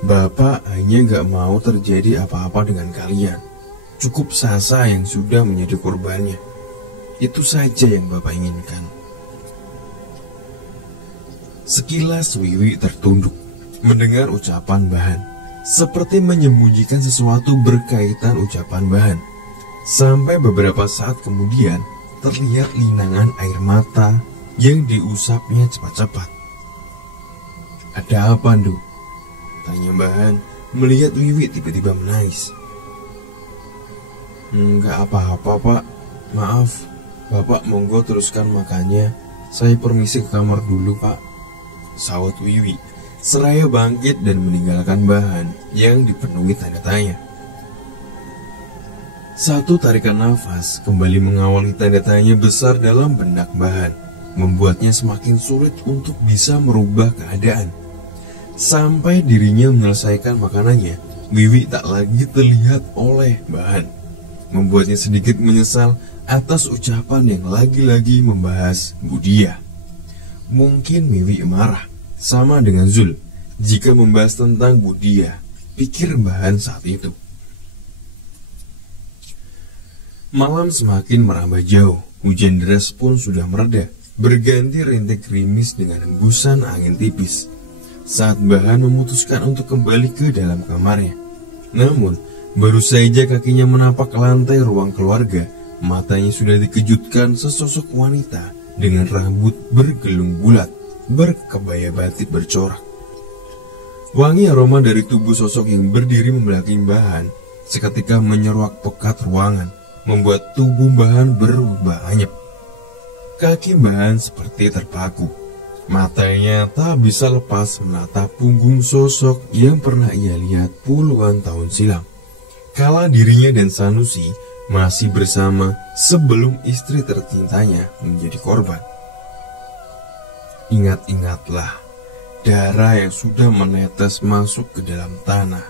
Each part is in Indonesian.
Bapak hanya gak mau terjadi apa-apa dengan kalian. Cukup Sasa yang sudah menjadi korbannya. Itu saja yang Bapak inginkan. Sekilas Wiwi tertunduk mendengar ucapan Bahan, seperti menyembunyikan sesuatu berkaitan ucapan Bahan. Sampai beberapa saat kemudian terlihat linangan air mata yang diusapnya cepat-cepat. "Ada apa, Ndu?" tanya Bahan melihat Wiwi tiba-tiba menangis. "Enggak apa-apa, Pak. Maaf, Bapak monggo teruskan makannya. Saya permisi ke kamar dulu, Pak," sahut Wiwi seraya bangkit dan meninggalkan Bahan yang dipenuhi tanda tanya. Satu tarikan nafas kembali mengawali tanda tanya besar dalam benak Bahan, membuatnya semakin sulit untuk bisa merubah keadaan. Sampai dirinya menyelesaikan makanannya, Wiwi tak lagi terlihat oleh Bahan, membuatnya sedikit menyesal atas ucapan yang lagi-lagi membahas Budia. Mungkin Wiwi marah sama dengan Zul jika membahas tentang Budia, pikir Bahan saat itu. Malam semakin merambah jauh, hujan deras pun sudah mereda, berganti rintik gerimis dengan hembusan angin tipis. Saat Bahan memutuskan untuk kembali ke dalam kamarnya, namun baru saja kakinya menapak lantai ruang keluarga, matanya sudah dikejutkan sesosok wanita dengan rambut bergelung bulat, berkebaya batik bercorak. Wangi aroma dari tubuh sosok yang berdiri membelakangi Bahan seketika menyeruak pekat ruangan, membuat tubuh Bahan berubah anyep. Kaki Bahan seperti terpaku. Matanya tak bisa lepas menatap punggung sosok yang pernah ia lihat puluhan tahun silam, kala dirinya dan Sanusi masih bersama sebelum istri tercintanya menjadi korban. Ingat-ingatlah, darah yang sudah menetes masuk ke dalam tanah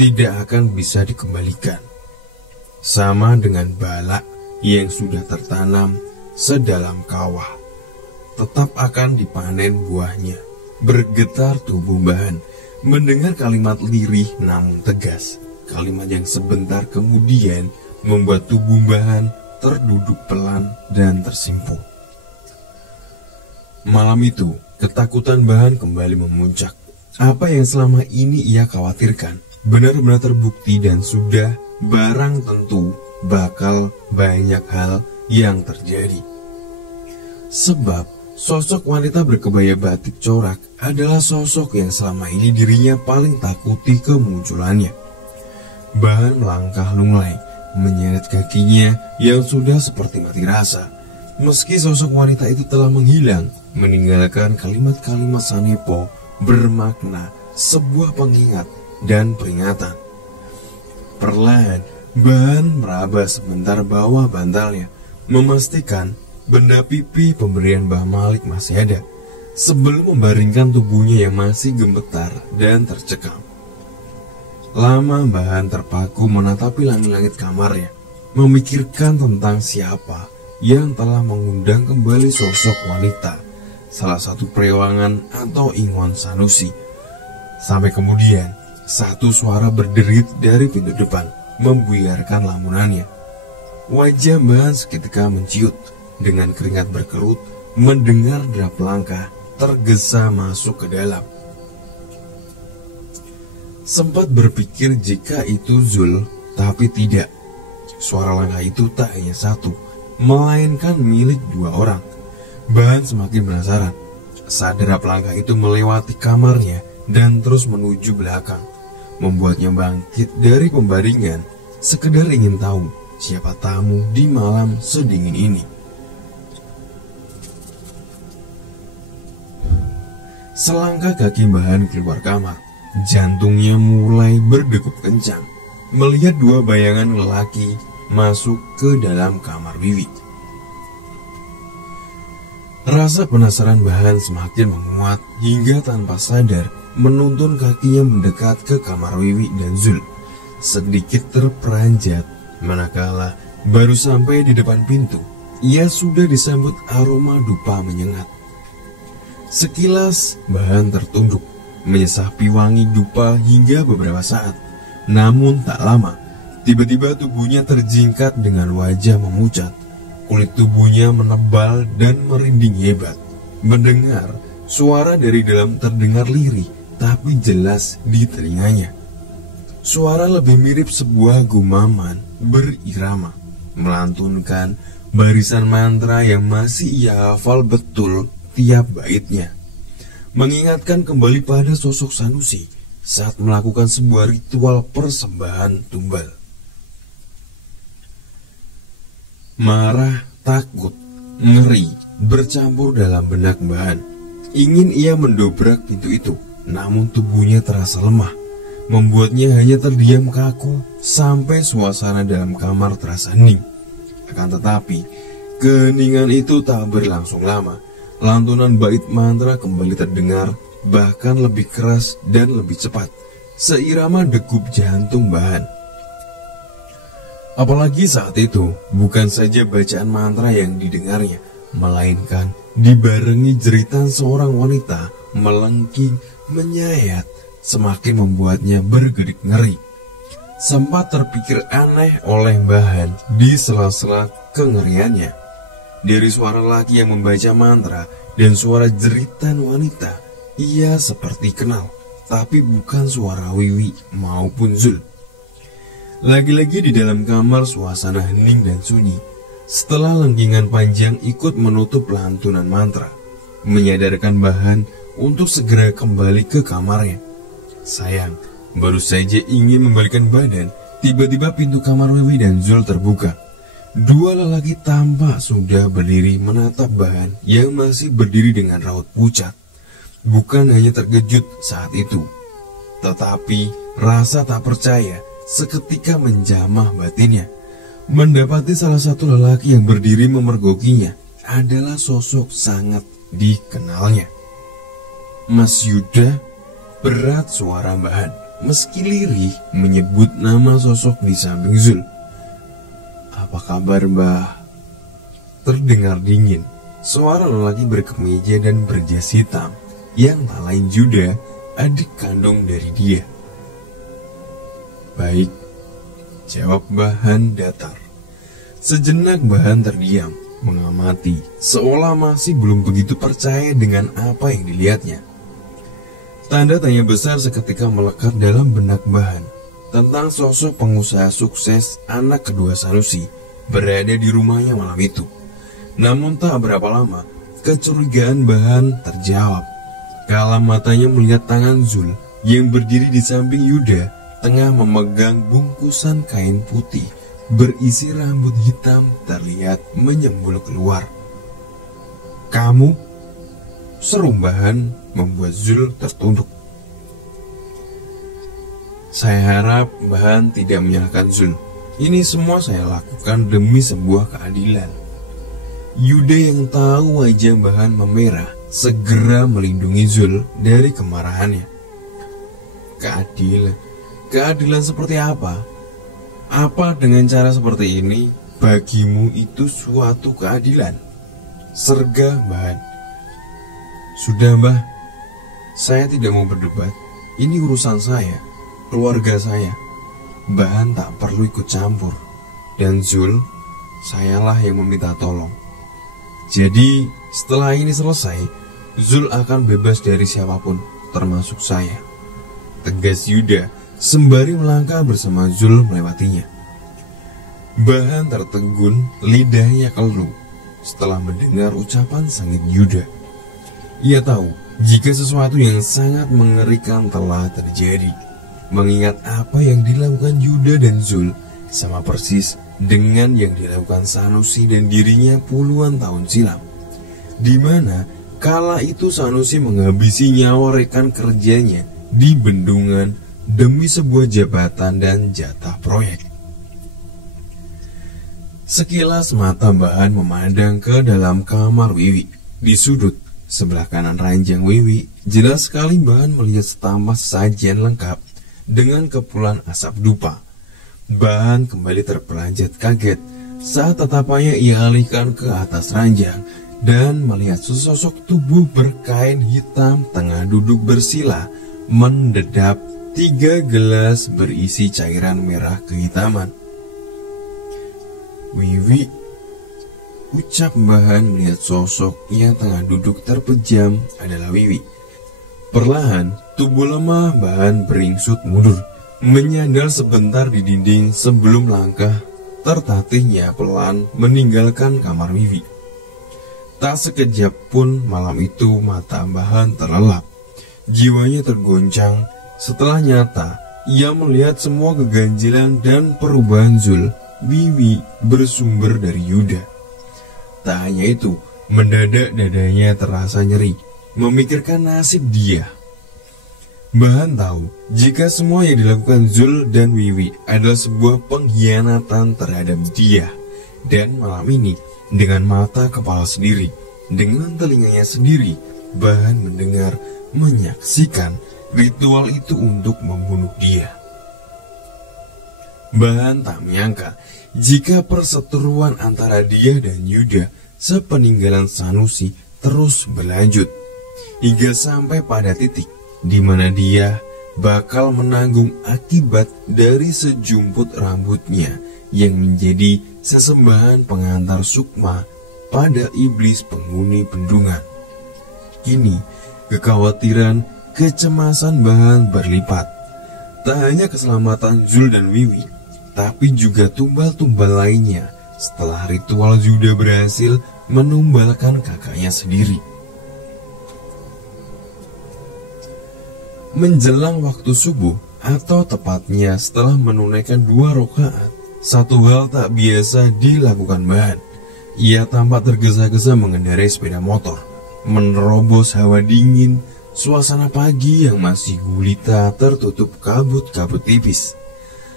tidak akan bisa dikembalikan. Sama dengan bala yang sudah tertanam sedalam kawah, tetap akan dipanen buahnya. Bergetar tubuh Bahan mendengar kalimat lirih namun tegas. Kalimat yang sebentar kemudian membuat tubuh Bahan terduduk pelan dan tersimpul. Malam itu, ketakutan Bahan kembali memuncak. Apa yang selama ini ia khawatirkan benar-benar terbukti dan sudah barang tentu bakal banyak hal yang terjadi. Sebab sosok wanita berkebaya batik corak adalah sosok yang selama ini dirinya paling takuti kemunculannya. Bahan melangkah lunglai, menyeret kakinya yang sudah seperti mati rasa. Meski sosok wanita itu telah menghilang, meninggalkan kalimat-kalimat Sanepo bermakna sebuah pengingat dan peringatan. Perlahan, Bahan meraba sebentar bawah bantalnya, memastikan benda pipi pemberian Mbah Malik masih ada, sebelum membaringkan tubuhnya yang masih gemetar dan tercekam. Lama Bahan terpaku menatapi langit-langit kamarnya, memikirkan tentang siapa yang telah mengundang kembali sosok wanita, salah satu perewangan atau Ingon Sanusi. Sampai kemudian, satu suara berderit dari pintu depan, membuyarkan lamunannya. Wajah Bahan seketika menciut, dengan keringat berkerut, mendengar derap langkah tergesa masuk ke dalam. Sempat berpikir jika itu Zul, tapi tidak. Suara langkah itu tak hanya satu, melainkan milik dua orang. Bahan semakin penasaran saat derap langkah itu melewati kamarnya dan terus menuju belakang, membuatnya bangkit dari pembaringan, sekedar ingin tahu siapa tamu di malam sedingin ini. Selangkah kaki Bahan keluar kamar, jantungnya mulai berdegup kencang melihat dua bayangan lelaki masuk ke dalam kamar Wiwi. Rasa penasaran Bahan semakin menguat hingga tanpa sadar menuntun kakinya mendekat ke kamar Wiwi dan Zul. Sedikit terperanjat, manakala baru sampai di depan pintu, ia sudah disambut aroma dupa menyengat. Sekilas Bahan tertunduk, menyesapi wangi dupa hingga beberapa saat. Namun tak lama, tiba-tiba tubuhnya terjingkat dengan wajah memucat. Kulit tubuhnya menebal dan merinding hebat. Mendengar suara dari dalam terdengar lirih, tapi jelas di telinganya. Suara lebih mirip sebuah gumaman berirama, melantunkan barisan mantra yang masih ia hafal betul tiap baitnya. Mengingatkan kembali pada sosok Sanusi saat melakukan sebuah ritual persembahan tumbal. Marah, takut, ngeri bercampur dalam benak Bahan. Ingin ia mendobrak pintu itu, namun tubuhnya terasa lemah, membuatnya hanya terdiam kaku sampai suasana dalam kamar terasa hening. Akan tetapi, keheningan itu tak berlangsung lama. Lantunan bait mantra kembali terdengar, bahkan lebih keras dan lebih cepat, seirama degup jantung Bahan. Apalagi saat itu, bukan saja bacaan mantra yang didengarnya, melainkan dibarengi jeritan seorang wanita melengking, menyayat, semakin membuatnya bergedik ngeri. Sempat terpikir aneh oleh Bahan di sela-sela kengeriannya. Dari suara laki yang membaca mantra dan suara jeritan wanita, ia seperti kenal, tapi bukan suara Wiwi maupun Zul. Lagi-lagi di dalam kamar suasana hening dan sunyi. Setelah lengkingan panjang ikut menutup lantunan mantra, menyadarkan Bahan untuk segera kembali ke kamarnya. Sayang, baru saja ingin membalikkan badan, tiba-tiba pintu kamar Wiwi dan Zul terbuka. Dua lelaki tampak sudah berdiri menatap Bahan yang masih berdiri dengan raut pucat. Bukan hanya terkejut saat itu, tetapi rasa tak percaya seketika menjamah batinnya. Mendapati salah satu lelaki yang berdiri memergokinya adalah sosok sangat dikenalnya. Mas Yuda, berat suara Bahan, meski lirih menyebut nama sosok di samping Zul. Apa kabar, Mbah? Terdengar dingin suara lelaki berkemeja dan berjas hitam yang tak lain Yuda, adik kandung dari dia. Baik, jawab Bahan datar. Sejenak Bahan terdiam, mengamati, seolah masih belum begitu percaya dengan apa yang dilihatnya. Tanda tanya besar seketika melekat dalam benak Bahan tentang sosok pengusaha sukses anak kedua Sanusi berada di rumahnya malam itu. Namun tak berapa lama, kecurigaan Bahan terjawab kala matanya melihat tangan Zul yang berdiri di samping Yuda tengah memegang bungkusan kain putih berisi rambut hitam terlihat menyembul keluar. Kamu? Seru Bahan membuat Zul tertunduk. Saya harap Bahan tidak menyalahkan Zul. Ini semua saya lakukan demi sebuah keadilan. Yuda yang tahu wajah Bahan memerah segera melindungi Zul dari kemarahannya. Keadilan? Keadilan seperti apa? Apa dengan cara seperti ini bagimu itu suatu keadilan? Serga Bahan. Sudah Mbah, saya tidak mau berdebat. Ini urusan saya, keluarga saya. Bahan tak perlu ikut campur. Dan Zul, sayalah yang meminta tolong. Jadi setelah ini selesai, Zul akan bebas dari siapapun, termasuk saya. Tegas Yuda sembari melangkah bersama Zul melewatinya. Bahan tertegun, lidahnya keluh setelah mendengar ucapan sengit Yuda. Ia tahu jika sesuatu yang sangat mengerikan telah terjadi. Mengingat apa yang dilakukan Yuda dan Zul sama persis dengan yang dilakukan Sanusi dan dirinya puluhan tahun silam, di mana kala itu Sanusi menghabisi nyawa rekan kerjanya di bendungan demi sebuah jabatan dan jatah proyek. Sekilas mata Bahan memandang ke dalam kamar Wiwi. Di sudut sebelah kanan ranjang Wiwi, jelas sekali Bahan melihat setampah sajian lengkap dengan kepulan asap dupa. Bahan kembali terperanjat kaget saat tatapannya ia alihkan ke atas ranjang dan melihat sesosok tubuh berkain hitam tengah duduk bersila mendedap 3 gelas berisi cairan merah kehitaman. "Wiwi," ucap Mbah Han melihat sosok yang tengah duduk terpejam adalah Wiwi. Perlahan, tubuh lemah Mbah Han beringsut mundur, menyandal sebentar di dinding sebelum langkah tertatihnya pelan meninggalkan kamar Wiwi. Tak sekejap pun malam itu mata Mbah Han terlelap. Jiwanya tergoncang setelah nyata ia melihat semua keganjilan dan perubahan Zul Wiwi bersumber dari Yuda. Tak hanya itu, mendadak dadanya terasa nyeri, memikirkan nasib dia. Mbah Han tahu jika semua yang dilakukan Zul dan Wiwi adalah sebuah pengkhianatan terhadap dia. Dan malam ini, dengan mata kepala sendiri, dengan telinganya sendiri, Mbah Han mendengar, menyaksikan ritual itu untuk membunuh dia. Mbah Han tak menyangka jika perseteruan antara dia dan Yuda sepeninggalan Sanusi terus berlanjut, hingga sampai pada titik di mana dia bakal menanggung akibat dari sejumput rambutnya yang menjadi sesembahan pengantar sukma pada iblis penghuni bendungan. Kini, kekhawatiran, kecemasan Mbah Han berlipat. Tak hanya keselamatan Zul dan Wiwi, tapi juga tumbal-tumbal lainnya setelah ritual Yuda berhasil menumbalkan kakaknya sendiri. Menjelang waktu subuh, atau tepatnya setelah menunaikan 2 rakaat, satu hal tak biasa dilakukan Mbah Han. Ia tampak tergesa-gesa mengendarai sepeda motor, menerobos hawa dingin, suasana pagi yang masih gulita tertutup kabut-kabut tipis.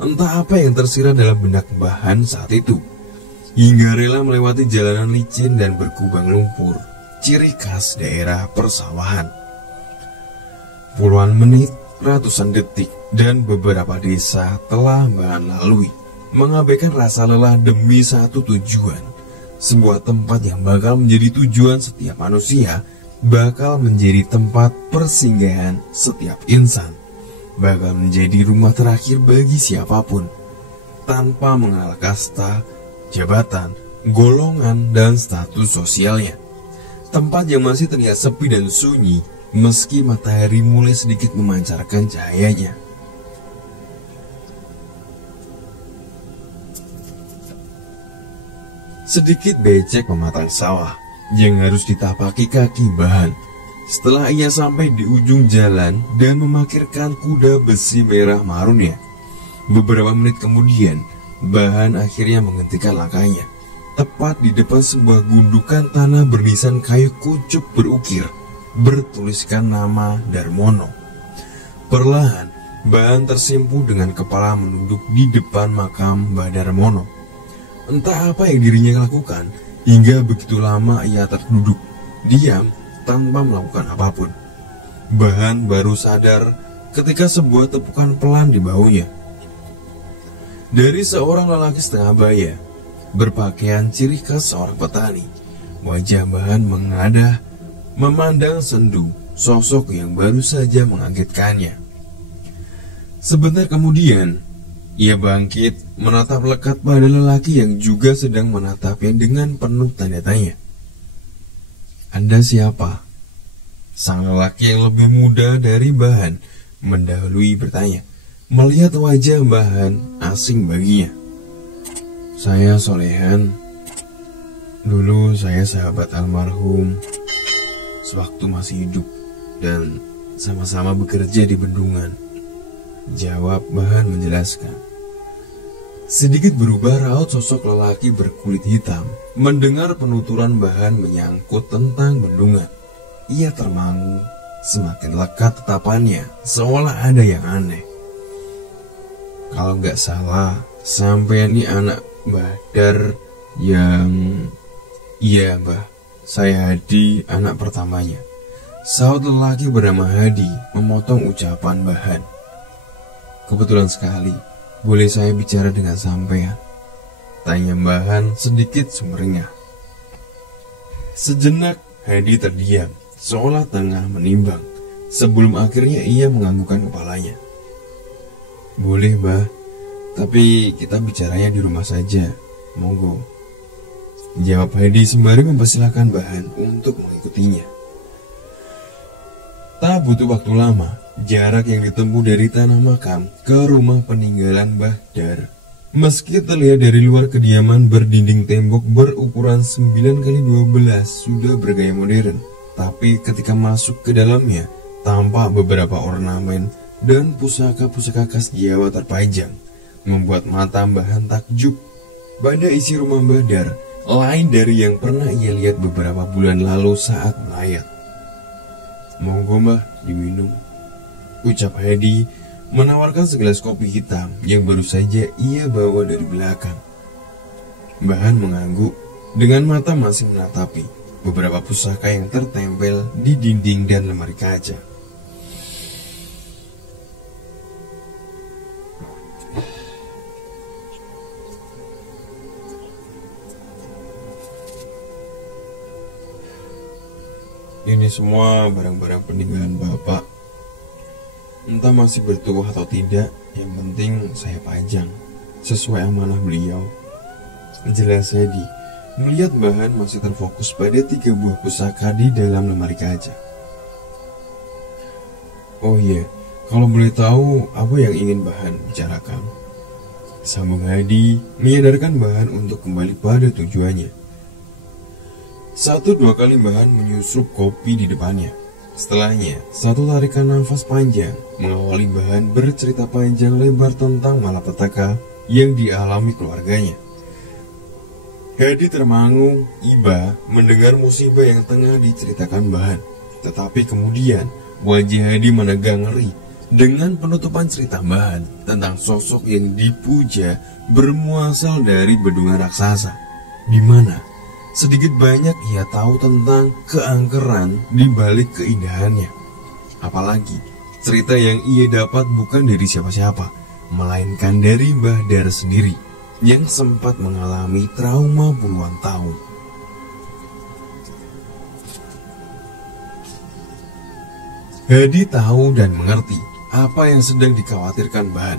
Entah apa yang tersirat dalam benak Mbah Han saat itu, hingga rela melewati jalanan licin dan berkubang lumpur, ciri khas daerah persawahan. Puluhan menit, ratusan detik, dan beberapa desa telah Mbah Han lalui, mengabaikan rasa lelah demi satu tujuan. Sebuah tempat yang bakal menjadi tujuan setiap manusia, bakal menjadi tempat persinggahan setiap insan, bakal menjadi rumah terakhir bagi siapapun, tanpa mengenal kasta, jabatan, golongan, dan status sosialnya. Tempat yang masih terlihat sepi dan sunyi, meski matahari mulai sedikit memancarkan cahayanya. Sedikit becek pematang sawah yang harus ditapaki kaki Mbah Han. Setelah ia sampai di ujung jalan dan memarkirkan kuda besi merah marunnya, beberapa menit kemudian Mbah Han akhirnya menghentikan langkahnya, tepat di depan sebuah gundukan tanah bernisan kayu kucup berukir, bertuliskan nama Darmono. Perlahan, Mbah Han tersimpu dengan kepala menunduk di depan makam Mbah Darmono. Entah apa yang dirinya lakukan, hingga begitu lama ia terduduk, diam, tanpa melakukan apapun. Mbah Han baru sadar ketika sebuah tepukan pelan di bahunya. Dari seorang lelaki setengah baya, berpakaian ciri khas seorang petani, wajah Mbah Han mengadah, memandang sendu sosok yang baru saja mengagetkannya. Sebentar kemudian, ia bangkit menatap lekat pada lelaki yang juga sedang menatapnya dengan penuh tanda tanya. "Anda siapa?" Sang lelaki yang lebih muda dari Mbah Han mendahului bertanya, melihat wajah Mbah Han asing baginya. "Saya Solehan. Dulu saya sahabat almarhum sewaktu masih hidup dan sama-sama bekerja di bendungan," jawab Mbah Han menjelaskan. Sedikit berubah raut sosok lelaki berkulit hitam. Mendengar penuturan Mbah Han menyangkut tentang bendungan, ia termangu, semakin lekat tatapannya, seolah ada yang aneh. "Kalau nggak salah, sampean ini anak Mbah Dar yang..." "Iya Mbah, saya Hadi, anak pertamanya," saut lelaki bernama Hadi memotong ucapan Mbah Han. "Kebetulan sekali, boleh saya bicara dengan sampean?" tanya Mbah Han sedikit sumringah. Sejenak Hadi terdiam, seolah tengah menimbang. sebelum akhirnya ia menganggukkan kepalanya. "Boleh, Mbah, tapi kita bicaranya di rumah saja, monggo," jawab Hadi sembari mempersilahkan Bahan untuk mengikutinya. Tak butuh waktu lama, jarak yang ditempuh dari tanah makam ke rumah peninggalan Bahdar. Meski terlihat dari luar kediaman berdinding tembok berukuran 9x12 sudah bergaya modern, tapi ketika masuk ke dalamnya, tampak beberapa ornamen dan pusaka-pusaka khas Jawa terpajang, membuat mata Bahan takjub pada isi rumah Bahdar, lain dari yang pernah ia lihat beberapa bulan lalu saat melayat. "Monggo, Mbah, diminum," ucap Hadi menawarkan segelas kopi hitam yang baru saja ia bawa dari belakang. Bahan mengangguk dengan mata masih menatapi beberapa pusaka yang tertempel di dinding dan lemari kaca. "Ini semua barang-barang peninggalan Bapak. Entah masih bertuah atau tidak, yang penting saya pajang sesuai amanah beliau," jelas Hadi melihat Bahan masih terfokus pada 3 buah pusaka di dalam lemari kaca. "Oh iya, kalau boleh tahu apa yang ingin Bahan bicarakan?" sambung Hadi menyadarkan Bahan untuk kembali pada tujuannya. 1-2 kali Bahan menyusup kopi di depannya. Setelahnya, satu tarikan nafas panjang mengawali Bahan bercerita panjang lebar tentang malapetaka yang dialami keluarganya. Hadi termangu iba mendengar musibah yang tengah diceritakan Bahan. Tetapi kemudian wajah Hadi menegang ngeri dengan penutupan cerita Bahan tentang sosok yang dipuja bermuasal dari bedungan raksasa, di mana sedikit banyak ia tahu tentang keangkeran di balik keindahannya. Apalagi cerita yang ia dapat bukan dari siapa-siapa, melainkan dari Bahdar sendiri yang sempat mengalami trauma puluhan tahun. Hadi tahu dan mengerti apa yang sedang dikhawatirkan Bahan.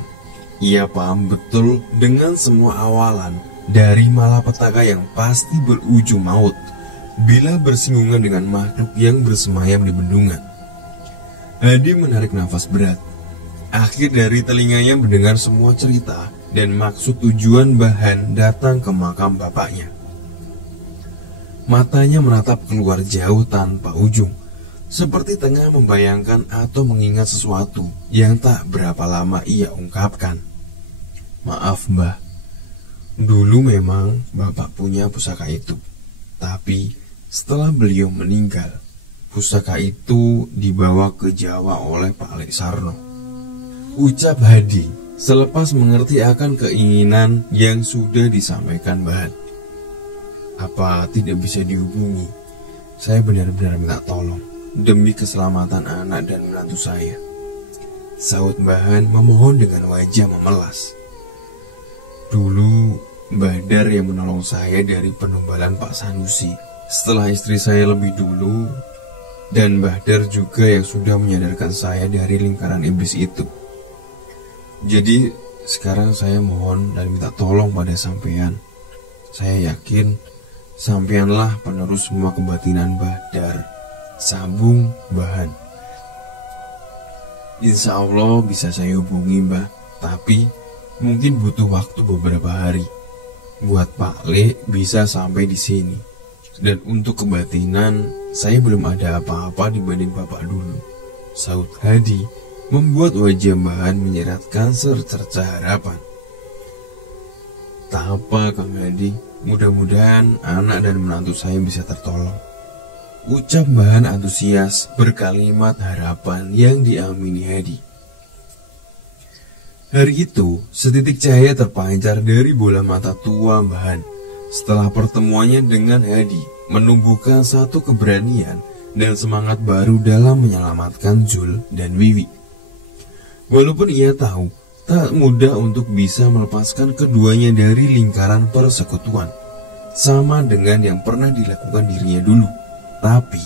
Ia paham betul dengan semua awalan dari malapetaka yang pasti berujung maut bila bersinggungan dengan makhluk yang bersemayam di bendungan. Hadi menarik nafas berat. Akhir dari telinganya mendengar semua cerita dan maksud tujuan Bahan datang ke makam bapaknya. Matanya menatap keluar jauh tanpa ujung, seperti tengah membayangkan atau mengingat sesuatu yang tak berapa lama ia ungkapkan. "Maaf, Mbah. Dulu memang Bapak punya pusaka itu, tapi setelah beliau meninggal, pusaka itu dibawa ke Jawa oleh Pak Lek Sarno," ucap Hadi selepas mengerti akan keinginan yang sudah disampaikan Bahan. "Apa tidak bisa dihubungi? Saya benar-benar minta tolong demi keselamatan anak dan menantu saya," sahut Bahan memohon dengan wajah memelas. "Dulu Bahdar yang menolong saya dari penumbalan Pak Sanusi setelah istri saya lebih dulu, dan Bahdar juga yang sudah menyadarkan saya dari lingkaran iblis itu. Jadi sekarang saya mohon dan minta tolong pada sampean. Saya yakin sampeanlah penerus semua kebatinan Bahdar," sambung Bahan. "Insya Allah bisa saya hubungi, Mbah, tapi mungkin butuh waktu beberapa hari. Buat Pak Le bisa sampai di sini. Dan untuk kebatinan, saya belum ada apa-apa dibanding Bapak dulu," sahut Hadi, membuat wajah Bahan menyeratkan secerca harapan. "Tak apa, Kang Hadi, mudah-mudahan anak dan menantu saya bisa tertolong," ucap Bahan antusias berkalimat harapan yang diamini Hadi. Hari itu, setitik cahaya terpancar dari bola mata tua Bahan. Setelah pertemuannya dengan Hadi, menumbuhkan satu keberanian dan semangat baru dalam menyelamatkan Jul dan Wiwi. Walaupun ia tahu tak mudah untuk bisa melepaskan keduanya dari lingkaran persekutuan, sama dengan yang pernah dilakukan dirinya dulu, tapi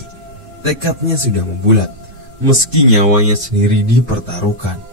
tekadnya sudah membulat. meski nyawanya sendiri dipertaruhkan.